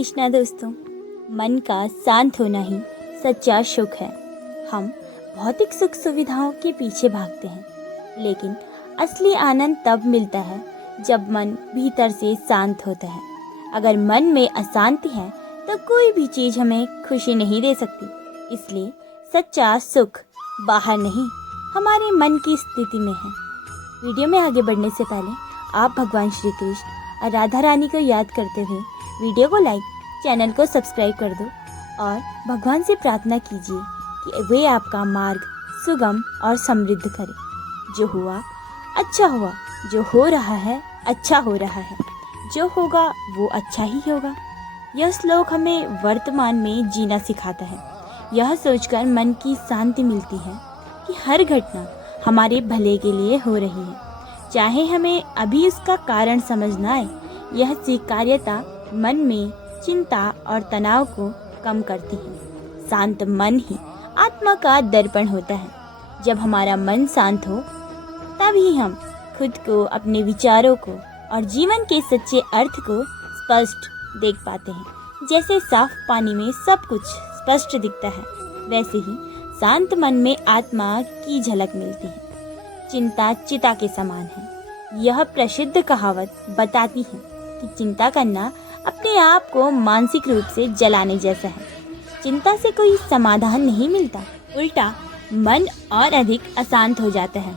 कृष्णा दोस्तों। मन का शांत होना ही सच्चा सुख है। हम भौतिक सुख सुविधाओं के पीछे भागते हैं, लेकिन असली आनंद तब मिलता है जब मन भीतर से शांत होता है। अगर मन में अशांति है तो कोई भी चीज़ हमें खुशी नहीं दे सकती। इसलिए सच्चा सुख बाहर नहीं, हमारे मन की स्थिति में है। वीडियो में आगे बढ़ने से पहले आप भगवान श्री कृष्ण और राधा रानी को याद करते हुए वीडियो को लाइक, चैनल को सब्सक्राइब कर दो और भगवान से प्रार्थना कीजिए कि वे आपका मार्ग सुगम और समृद्ध करें। जो हुआ अच्छा हुआ, जो हो रहा है अच्छा हो रहा है, जो होगा वो अच्छा ही होगा। यह श्लोक हमें वर्तमान में जीना सिखाता है। यह सोचकर मन की शांति मिलती है कि हर घटना हमारे भले के लिए हो रही है, चाहे हमें अभी उसका कारण समझ न आए। यह स्वीकार्यता मन में चिंता और तनाव को कम करती है। शांत मन ही आत्मा का दर्पण होता है। जब हमारा मन शांत हो तभी हम खुद को, अपने विचारों को और जीवन के सच्चे अर्थ को स्पष्ट देख पाते हैं। जैसे साफ पानी में सब कुछ स्पष्ट दिखता है, वैसे ही शांत मन में आत्मा की झलक मिलती है। चिंता चिता के समान है। यह प्रसिद्ध कहावत बताती है कि चिंता करना अपने आप को मानसिक रूप से जलाने जैसा है। चिंता से कोई समाधान नहीं मिलता, उल्टा मन और अधिक अशांत हो जाता है।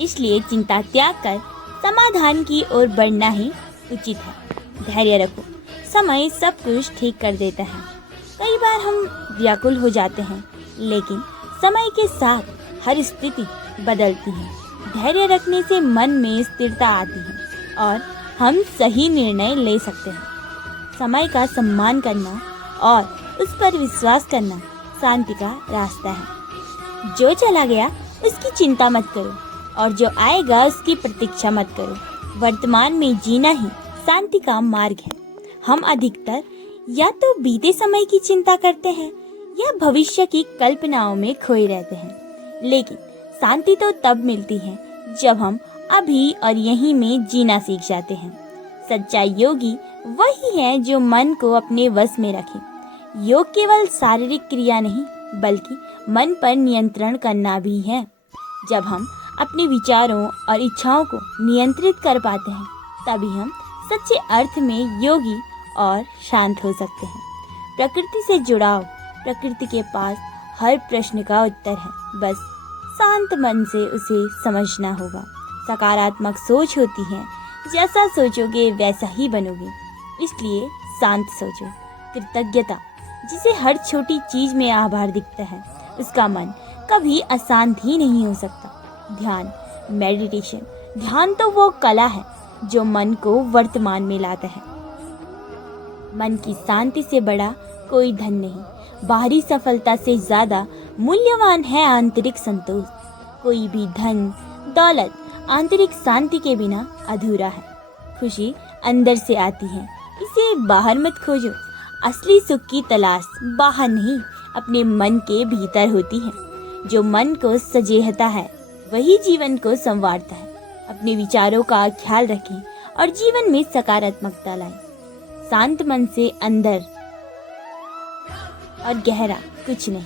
इसलिए चिंता त्याग कर समाधान की ओर बढ़ना ही उचित है। धैर्य रखो, समय सब कुछ ठीक कर देता है। कई बार हम व्याकुल हो जाते हैं, लेकिन समय के साथ हर स्थिति बदलती है। धैर्य रखने से मन में स्थिरता आती है और हम सही निर्णय ले सकते हैं। समय का सम्मान करना और उस पर विश्वास करना शांति का रास्ता है। जो चला गया उसकी चिंता मत करो और जो आएगा उसकी प्रतीक्षा मत करो। वर्तमान में जीना ही शांति का मार्ग है। हम अधिकतर या तो बीते समय की चिंता करते हैं या भविष्य की कल्पनाओं में खोए रहते हैं, लेकिन शांति तो तब मिलती है जब हम अभी और यहीं में जीना सीख जाते हैं। सच्चा योगी वही है जो मन को अपने वश में रखे। योग केवल शारीरिक क्रिया नहीं, बल्कि मन पर नियंत्रण करना भी है। जब हम अपने विचारों और इच्छाओं को नियंत्रित कर पाते हैं, तभी हम सच्चे अर्थ में योगी और शांत हो सकते हैं। प्रकृति से जुड़ाव, प्रकृति के पास हर प्रश्न का उत्तर है, बस शांत मन से उसे समझना होगा। सकारात्मक सोच होती है, जैसा सोचोगे वैसा ही बनोगे। इसलिए शांत सोचो। कृतज्ञता, जिसे हर छोटी चीज में आभार दिखता है, उसका मन कभी अशांत ही नहीं हो सकता। ध्यान, मेडिटेशन, ध्यान तो वो कला है जो मन को वर्तमान में लाता है। मन की शांति से बड़ा कोई धन नहीं। बाहरी सफलता से ज्यादा मूल्यवान है आंतरिक संतोष। कोई भी धन दौलत आंतरिक शांति के बिना अधूरा है। खुशी अंदर से आती है, इसे बाहर मत खोजो। असली सुख की तलाश बाहर नहीं, अपने मन के भीतर होती है। जो मन को सजेहता है वही जीवन को संवारता है। अपने विचारों का ख्याल रखें और जीवन में सकारात्मकता लाएं। शांत मन से अंदर और गहरा कुछ नहीं,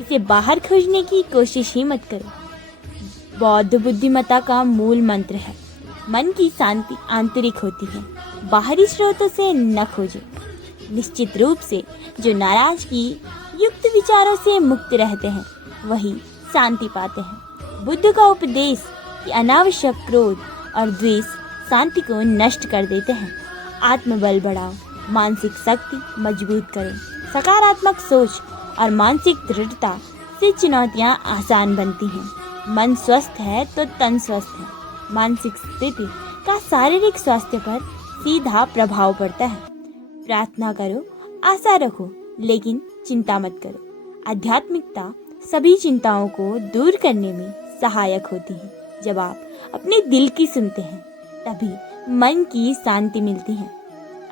इसे बाहर खोजने की कोशिश ही मत करो। बौद्ध बुद्धिमत्ता का मूल मंत्र है, मन की शांति आंतरिक होती है, बाहरी स्रोतों से न खोजो। निश्चित रूप से जो नाराजगी युक्त विचारों से मुक्त रहते हैं वही शांति पाते हैं। बुद्ध का उपदेश कि अनावश्यक क्रोध और द्वेष शांति को नष्ट कर देते हैं। आत्मबल बढ़ाओ, मानसिक शक्ति मजबूत करें। सकारात्मक सोच और मानसिक दृढ़ता से चुनौतियां आसान बनती हैं। मन स्वस्थ है तो तन स्वस्थ है। मानसिक स्थिति का शारीरिक स्वास्थ्य पर सीधा प्रभाव पड़ता है। प्रार्थना करो, आशा रखो, लेकिन चिंता मत करो। आध्यात्मिकता सभी चिंताओं को दूर करने में सहायक होती है। जब आप अपने दिल की सुनते हैं, तभी मन की शांति मिलती है।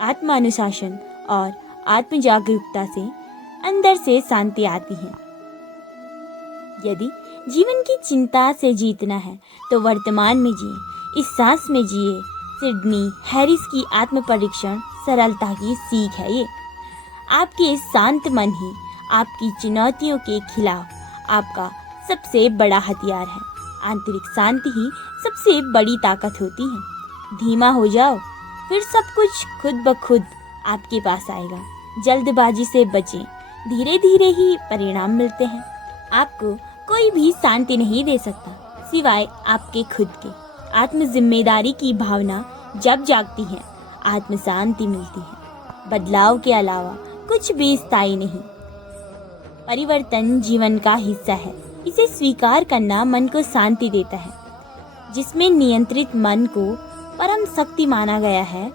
आत्मानुशासन और आत्म जागरूकता से अंदर से शांति आती है। यदि जीवन की चिंता से जीतना है तो वर्तमान में जिए, इस सांस में जिए। सिडनी हैरिस की आत्म परीक्षण सरलता की सीख है ये। आपके शांत मन ही आपकी चुनौतियों के खिलाफ आपका सबसे बड़ा हथियार है। आंतरिक शांति ही सबसे बड़ी ताकत होती है। धीमा हो जाओ, फिर सब कुछ खुद ब खुद आपके पास आएगा। जल्दबाजी से बचें, धीरे धीरे ही परिणाम मिलते हैं। आपको कोई भी शांति नहीं दे सकता सिवाय आपके खुद के। आत्म जिम्मेदारी की भावना जब जागती है, आत्म शांति मिलती है। बदलाव के अलावा कुछ भी स्थायी नहीं। परिवर्तन जीवन का हिस्सा है, इसे स्वीकार करना मन को शांति देता है। जिसमें नियंत्रित मन को परम शक्ति माना गया है,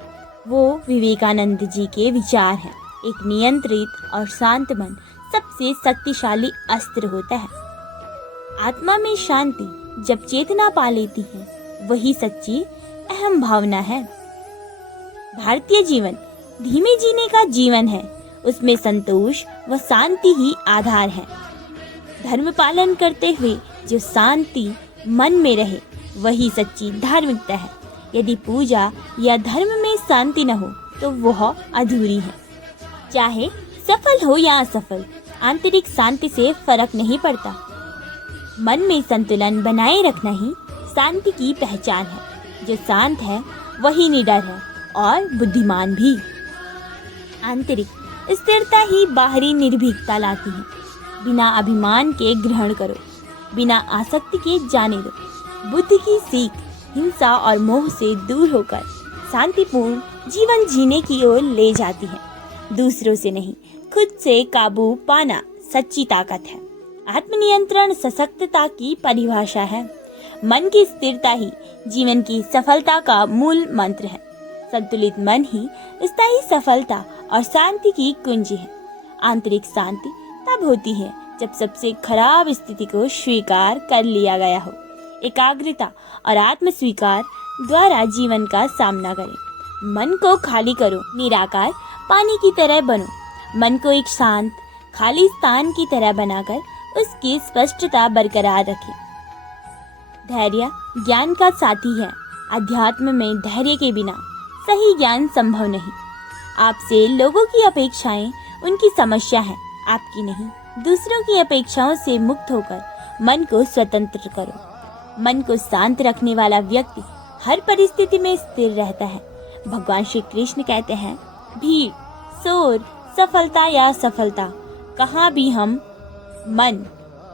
वो विवेकानंद जी के विचार हैं। एक नियंत्रित और शांत मन सबसे शक्तिशाली अस्त्र होता है। आत्मा में शांति जब चेतना पा लेती है, वही सच्ची अहम भावना है। भारतीय जीवन धीमे जीने का जीवन है, उसमें संतोष व शांति ही आधार है। धर्म पालन करते हुए जो शांति मन में रहे, वही सच्ची धार्मिकता है। यदि पूजा या धर्म में शांति न हो तो वह अधूरी है। चाहे सफल हो या असफल, आंतरिक शांति से फर्क नहीं पड़ता। मन में संतुलन बनाए रखना ही शांति की पहचान है। जो शांत है वही निडर है और बुद्धिमान भी। आंतरिक स्थिरता ही बाहरी निर्भीकता लाती है। बिना अभिमान के ग्रहण करो, बिना आसक्ति के जाने दो। बुद्धि की सीख हिंसा और मोह से दूर होकर शांतिपूर्ण जीवन जीने की ओर ले जाती है। दूसरों से नहीं, खुद से काबू पाना सच्ची ताकत है। आत्मनियंत्रण सशक्तता की परिभाषा है। मन की स्थिरता ही जीवन की सफलता का मूल मंत्र है। संतुलित मन ही स्थायी सफलता और शांति की कुंजी है। आंतरिक शांति तब होती है जब सबसे खराब स्थिति को स्वीकार कर लिया गया हो। एकाग्रता और आत्म स्वीकार द्वारा जीवन का सामना करें। मन को खाली करो, निराकार पानी की तरह बनो। मन को एक शांत खाली स्थान की तरह बनाकर उसकी स्पष्टता बरकरार रखें। धैर्य ज्ञान का साथी है। अध्यात्म में धैर्य के बिना सही ज्ञान संभव नहीं। आपसे लोगों की अपेक्षाएं उनकी समस्या है, आपकी नहीं। दूसरों की अपेक्षाओं से मुक्त होकर मन को स्वतंत्र करो। मन को शांत रखने वाला व्यक्ति हर परिस्थिति में स्थिर रहता है। भगवान श्री कृष्ण कहते हैं, भीड़, शोर, सफलता या असफलता, कहाँ भी हम मन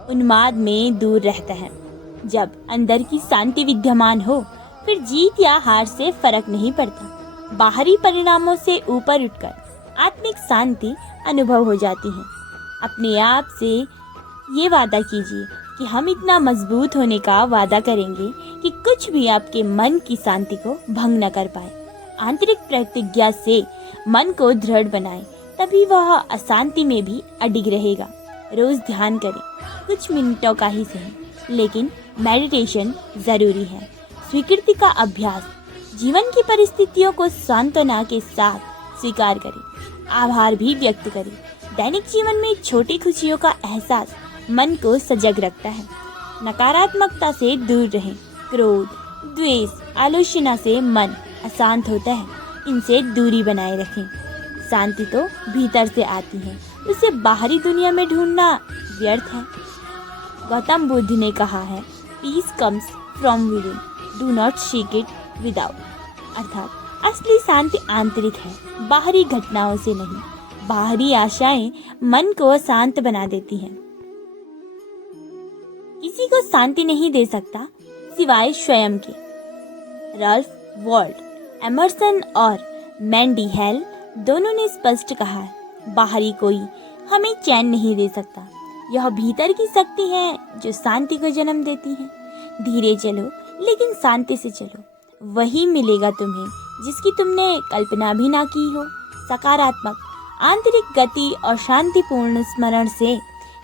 उन्माद में दूर रहता है। जब अंदर की शांति विद्यमान हो, फिर जीत या हार से फर्क नहीं पड़ता। बाहरी परिणामों से ऊपर उठकर आत्मिक शांति अनुभव हो जाती है। अपने आप से ये वादा कीजिए कि हम इतना मजबूत होने का वादा करेंगे कि कुछ भी आपके मन की शांति को भंग न कर पाए। आंतरिक प्रतिज्ञा से मन को दृढ़ बनाए, तभी वह अशांति में भी अडिग रहेगा। रोज ध्यान करें, कुछ मिनटों का ही सही, लेकिन मेडिटेशन जरूरी है। स्वीकृति का अभ्यास, जीवन की परिस्थितियों को सांत्वना के साथ स्वीकार करें। आभार भी व्यक्त करें। दैनिक जीवन में छोटी खुशियों का एहसास मन को सजग रखता है। नकारात्मकता से दूर रहें। क्रोध, द्वेष, आलोचना से मन अशांत होता है, इनसे दूरी बनाए रखें। शांति तो भीतर से आती है, उसे बाहरी दुनिया में ढूंढना व्यर्थ है। गौतम बुद्ध ने कहा है, peace comes from within, do not seek it without. अर्थात असली शांति आंतरिक है, बाहरी घटनाओं से नहीं। बाहरी आशाएं मन को शांत बना देती हैं। किसी को शांति नहीं दे सकता सिवाय स्वयं के। राल्फ वॉल्डो एमर्सन और मैंडी हेल दोनों ने स्पष्ट कहा है, बाहरी कोई हमें चैन नहीं दे सकता। यह भीतर की शक्ति है जो शांति को जन्म देती है। धीरे चलो लेकिन शांति से चलो, वही मिलेगा तुम्हें जिसकी तुमने कल्पना भी ना की हो। सकारात्मक आंतरिक गति और शांतिपूर्ण स्मरण से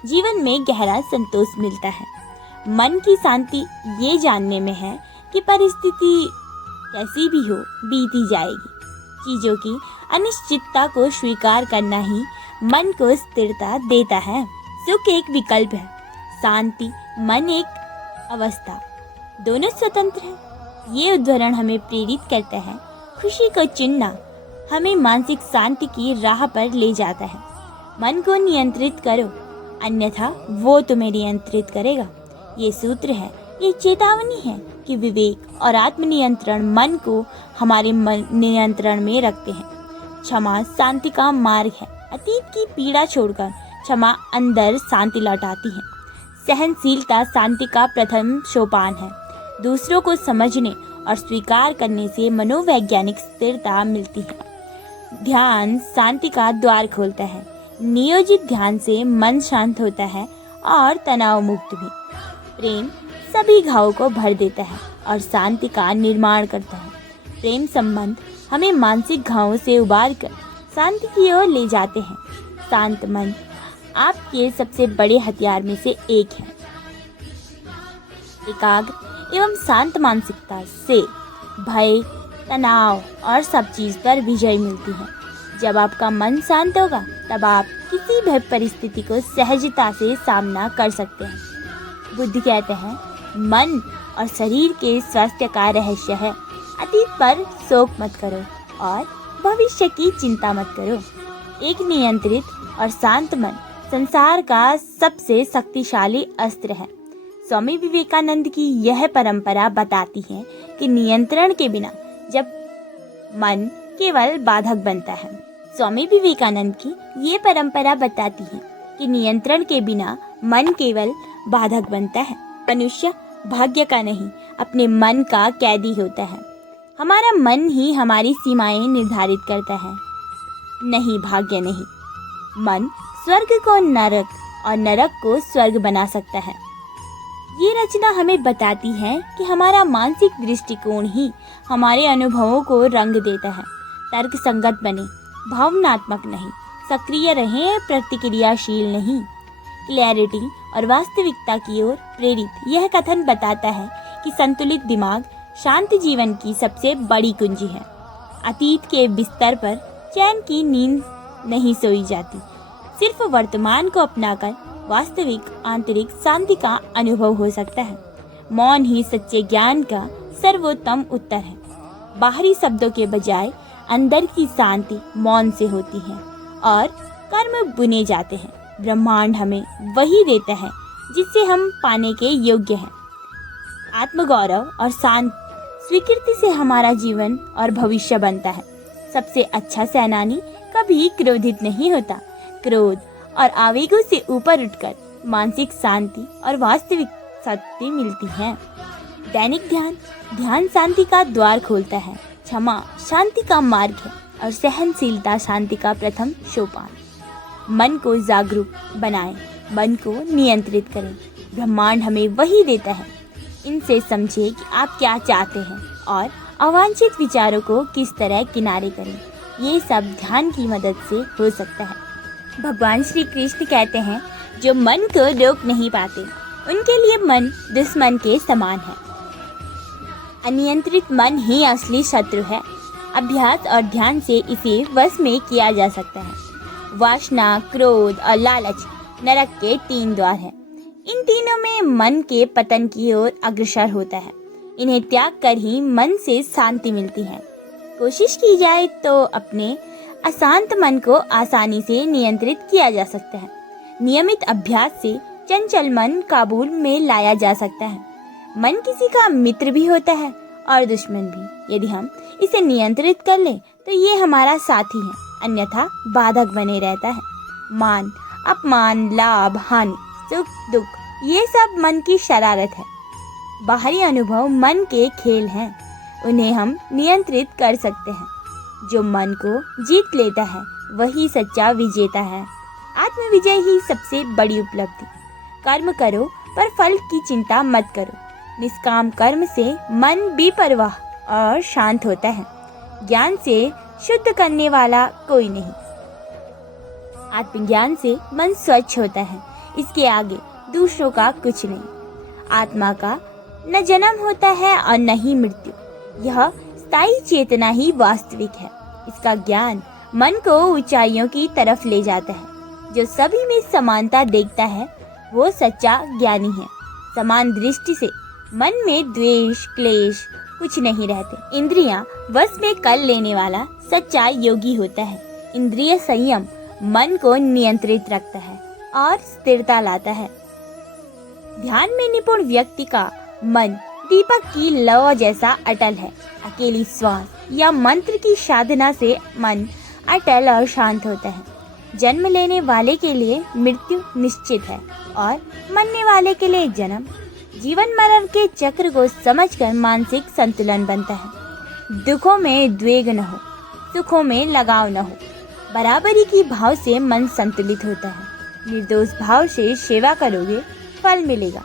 जीवन में गहरा संतोष मिलता है। मन की शांति ये जानने में है कि परिस्थिति कैसी भी हो बीती जाएगी। चीजों की अनिश्चितता को स्वीकार करना ही मन को स्थिरता देता है। सुख एक विकल्प है, शांति मन एक अवस्था, दोनों स्वतंत्र हैं। ये उदाहरण हमें प्रेरित करता है। खुशी को चुनना हमें मानसिक शांति की राह पर ले जाता है। मन को नियंत्रित करो, अन्यथा वो तुम्हें नियंत्रित करेगा। ये सूत्र है, ये चेतावनी है कि विवेक और आत्मनियंत्रण मन को हमारे नियंत्रण में रखते हैं। क्षमा शांति का मार्ग है। अतीत की पीड़ा छोड़कर क्षमा अंदर शांति लौटाती है। सहनशीलता शांति का प्रथम सोपान है। दूसरों को समझने और स्वीकार करने से मनोवैज्ञानिक स्थिरता मिलती है। ध्यान शांति का द्वार खोलता है। नियोजित ध्यान से मन शांत होता है और तनाव मुक्त भी। प्रेम सभी घावों को भर देता है और शांति का निर्माण करता है। प्रेम संबंध हमें मानसिक घावों से उबार कर शांति की ओर ले जाते हैं। शांत मन आपके सबसे बड़े हथियार में से एक है। एकाग्र एवं शांत मानसिकता से भय, तनाव और सब चीज पर विजय मिलती है। जब आपका मन शांत होगा तब आप किसी भी परिस्थिति को सहजता से सामना कर सकते हैं। बुद्ध कहते हैं, मन और शरीर के स्वास्थ्य का रहस्य है। अतीत पर शोक मत करो और भविष्य की चिंता मत करो। एक नियंत्रित और शांत मन संसार का सबसे शक्तिशाली अस्त्र है। स्वामी विवेकानंद की यह परंपरा बताती है कि नियंत्रण के बिना जब मन केवल बाधक बनता है। स्वामी विवेकानंद की ये परंपरा बताती है कि नियंत्रण के बिना मन केवल बाधक बनता है। मनुष्य भाग्य का नहीं, अपने मन का कैदी होता है। हमारा मन ही हमारी सीमाएं निर्धारित करता है, नहीं भाग्य नहीं। मन स्वर्ग को नरक और नरक को स्वर्ग बना सकता है। ये रचना हमें बताती है कि हमारा मानसिक दृष्टिकोण ही हमारे अनुभवों को रंग देता है। तर्क संगत बने, भावनात्मक नहीं, सक्रिय रहें, प्रतिक्रियाशील नहीं। क्लैरिटी और वास्तविकता की ओर प्रेरित यह कथन बताता है कि संतुलित दिमाग शांत जीवन की सबसे बड़ी कुंजी है। अतीत के बिस्तर पर चैन की नींद नहीं सोई जाती। सिर्फ वर्तमान को अपनाकर वास्तविक आंतरिक शांति का अनुभव हो सकता है। मौन ही सच्चे ज्ञान का सर्वोत्तम उत्तर है। बाहरी शब्दों के बजाय अंदर की शांति मौन से होती है और कर्म बुने जाते हैं। ब्रह्मांड हमें वही देता है जिससे हम पाने के योग्य हैं। आत्मगौरव और शांत स्वीकृति से हमारा जीवन और भविष्य बनता है। सबसे अच्छा सेनानी कभी क्रोधित नहीं होता। क्रोध और आवेगों से ऊपर उठकर मानसिक शांति और वास्तविक शक्ति मिलती है। दैनिक ध्यान शांति का द्वार खोलता है। क्षमा शांति का मार्ग है और सहनशीलता शांति का प्रथम सोपान। मन को जागरूक बनाएं, मन को नियंत्रित करें। ब्रह्मांड हमें वही देता है। इनसे समझें कि आप क्या चाहते हैं और अवांछित विचारों को किस तरह किनारे करें। ये सब ध्यान की मदद से हो सकता है। भगवान श्री कृष्ण कहते हैं, जो मन को रोक नहीं पाते उनके लिए मन दुश्मन के समान है। अनियंत्रित मन ही असली शत्रु है। अभ्यास और ध्यान से इसे वश में किया जा सकता है। वासना, क्रोध और लालच नरक के 3 द्वार हैं। इन तीनों में मन के पतन की ओर अग्रसर होता है। इन्हें त्याग कर ही मन से शांति मिलती है। कोशिश की जाए तो अपने अशांत मन को आसानी से नियंत्रित किया जा सकता है। नियमित अभ्यास से चंचल मन काबू में लाया जा सकता है। मन किसी का मित्र भी होता है और दुश्मन भी। यदि हम इसे नियंत्रित कर लें तो ये हमारा साथी है, अन्यथा बाधक बने रहता है। मान, अपमान, लाभ, हानि, सुख, दुख, ये सब मन की शरारत है। बाहरी अनुभव मन के खेल हैं, उन्हें हम नियंत्रित कर सकते हैं। जो मन को जीत लेता है वही सच्चा विजेता है। आत्मविजय ही सबसे बड़ी उपलब्धि। कर्म करो पर फल की चिंता मत करो। निष्काम कर्म से मन बेपरवाह और शांत होता है। ज्ञान से शुद्ध करने वाला कोई नहीं। आत्मज्ञान से मन स्वच्छ होता है। इसके आगे दूसरों का कुछ नहीं। आत्मा का न जन्म होता है और न ही मृत्यु। यह स्थायी चेतना ही वास्तविक है। इसका ज्ञान मन को ऊंचाइयों की तरफ ले जाता है। जो सभी में समानता देखता है वो सच्चा ज्ञानी है। समान दृष्टि से मन में द्वेष, क्लेश कुछ नहीं रहते। इंद्रियां वश में कर लेने वाला सच्चा योगी होता है। इंद्रिय संयम मन को नियंत्रित रखता है और स्थिरता लाता है। ध्यान में निपुण व्यक्ति का मन दीपक की लौ जैसा अटल है। अकेली श्वास या मंत्र की साधना से मन अटल और शांत होता है। जन्म लेने वाले के लिए मृत्यु निश्चित है और मरने वाले के लिए जन्म। जीवन मरण के चक्र को समझकर मानसिक संतुलन बनता है। दुखों में द्वेग न हो, सुखों में लगाव न हो। बराबरी की भाव से मन संतुलित होता है। निर्दोष भाव से सेवा करोगे, फल मिलेगा।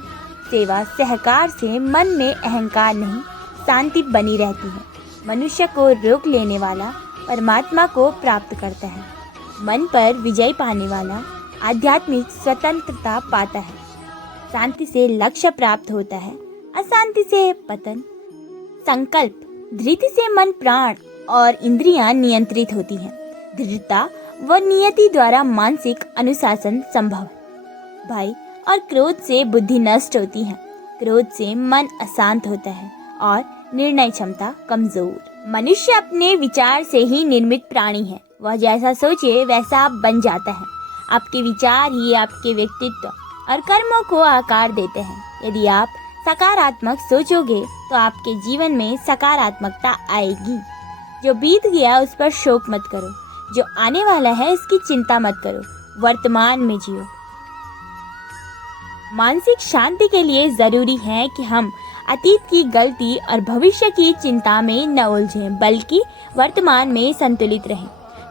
सेवा सहकार से मन में अहंकार नहीं, शांति बनी रहती है। मनुष्य को रोक लेने वाला परमात्मा को प्राप्त करता है। मन पर विजय पाने वाला आध्यात्मिक स्वतंत्रता पाता है। शांति से लक्ष्य प्राप्त होता है, अशांति से पतन। संकल्प धृति से मन, प्राण और इंद्रियां नियंत्रित होती हैं। दृढ़ता व नियति द्वारा मानसिक अनुशासन संभव है। भय और क्रोध से बुद्धि नष्ट होती है। क्रोध से मन अशांत होता है और निर्णय क्षमता कमजोर। मनुष्य अपने विचार से ही निर्मित प्राणी है। वह जैसा सोचे वैसा आप बन जाता है। आपके विचार ही आपके व्यक्तित्व और कर्मों को आकार देते हैं। यदि आप सकारात्मक सोचोगे तो आपके जीवन में सकारात्मकता आएगी। जो बीत गया उस पर शोक मत करो, जो आने वाला है इसकी चिंता मत करो, वर्तमान में जियो। मानसिक शांति के लिए जरूरी है कि हम अतीत की गलती और भविष्य की चिंता में न उलझें, बल्कि वर्तमान में संतुलित रहें।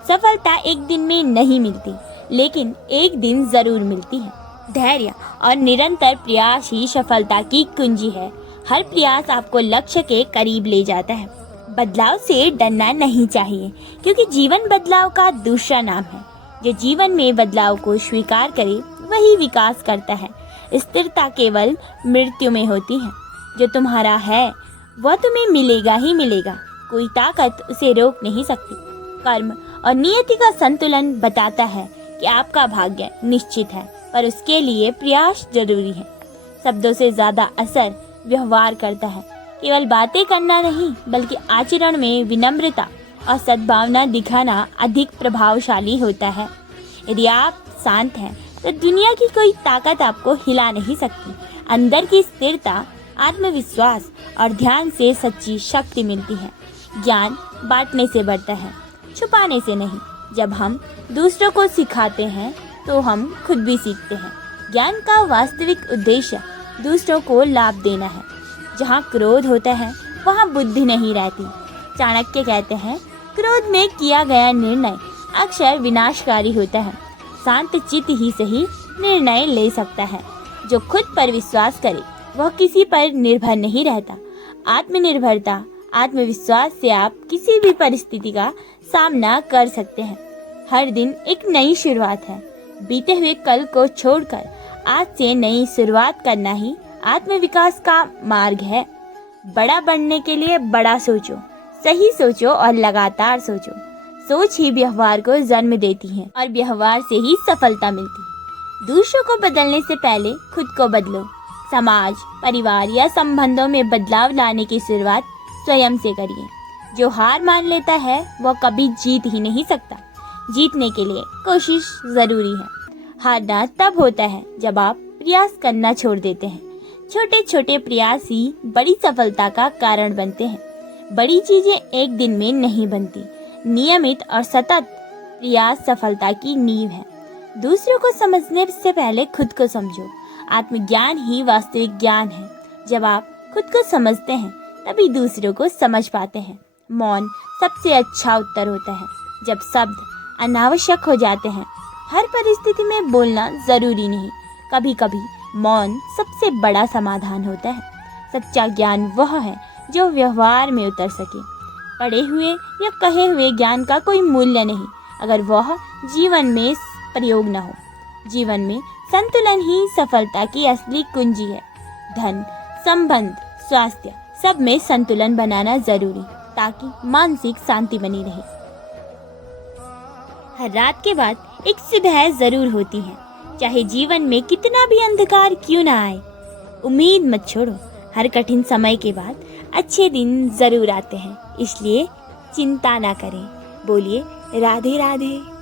सफलता एक दिन में नहीं मिलती, लेकिन एक दिन जरूर मिलती है। धैर्य और निरंतर प्रयास ही सफलता की कुंजी है। हर प्रयास आपको लक्ष्य के करीब ले जाता है। बदलाव से डरना नहीं चाहिए, क्योंकि जीवन बदलाव का दूसरा नाम है। जो जीवन में बदलाव को स्वीकार करे वही विकास करता है। स्थिरता केवल मृत्यु में होती है। जो तुम्हारा है वह तुम्हें मिलेगा ही मिलेगा। कोई ताकत उसे रोक नहीं सकती। कर्म और नियति का संतुलन बताता है कि आपका भाग्य निश्चित है, पर उसके लिए प्रयास जरूरी है। शब्दों से ज्यादा असर व्यवहार करता है। केवल बातें करना नहीं, बल्कि आचरण में विनम्रता और सद्भावना दिखाना अधिक प्रभावशाली होता है। यदि आप शांत हैं तो दुनिया की कोई ताकत आपको हिला नहीं सकती। अंदर की स्थिरता, आत्मविश्वास और ध्यान से सच्ची शक्ति मिलती है। ज्ञान बांटने से बढ़ता है, छुपाने से नहीं। जब हम दूसरों को सिखाते हैं तो हम खुद भी सीखते हैं। ज्ञान का वास्तविक उद्देश्य दूसरों को लाभ देना है। जहाँ क्रोध होता है वहाँ बुद्धि नहीं रहती। चाणक्य कहते हैं, क्रोध में किया गया निर्णय अक्सर विनाशकारी होता है। शांत चित्त ही सही निर्णय ले सकता है। जो खुद पर विश्वास करे वह किसी पर निर्भर नहीं रहता। आत्मनिर्भरता, आत्मविश्वास से आप किसी भी परिस्थिति का सामना कर सकते हैं। हर दिन एक नई शुरुआत है। बीते हुए कल को छोड़कर आज से नई शुरुआत करना ही आत्मविकास का मार्ग है। बड़ा बनने के लिए बड़ा सोचो, सही सोचो और लगातार सोचो। सोच ही व्यवहार को जन्म देती है और व्यवहार से ही सफलता मिलती है। दूसरों को बदलने से पहले खुद को बदलो। समाज, परिवार या संबंधों में बदलाव लाने की शुरुआत स्वयं से करिए। जो हार मान लेता है वह कभी जीत ही नहीं सकता। जीतने के लिए कोशिश जरूरी है। हारना तब होता है जब आप प्रयास करना छोड़ देते हैं। छोटे छोटे प्रयास ही बड़ी सफलता का कारण बनते हैं। बड़ी चीजें एक दिन में नहीं बनती। नियमित और सतत प्रयास सफलता की नींव है। दूसरों को समझने से पहले खुद को समझो। आत्मज्ञान ही वास्तविक ज्ञान है। जब आप खुद को समझते हैं तभी दूसरों को समझ पाते हैं। मौन सबसे अच्छा उत्तर होता है। जब शब्द अनावश्यक हो जाते हैं, हर परिस्थिति में बोलना जरूरी नहीं। कभी कभी मौन सबसे बड़ा समाधान होता है। सच्चा ज्ञान वह है जो व्यवहार में उतर सके। पढ़े हुए या कहे हुए ज्ञान का कोई मूल्य नहीं अगर वह जीवन में प्रयोग न हो। जीवन में संतुलन ही सफलता की असली कुंजी है। धन, संबंध, स्वास्थ्य सब में संतुलन बनाना जरूरी, ताकि मानसिक शांति बनी रहे। हर रात के बाद एक सुबह जरूर होती है, चाहे जीवन में कितना भी अंधकार क्यों ना आए। उम्मीद मत छोड़ो। हर कठिन समय के बाद अच्छे दिन जरूर आते हैं, इसलिए चिंता ना करें। बोलिए राधे राधे।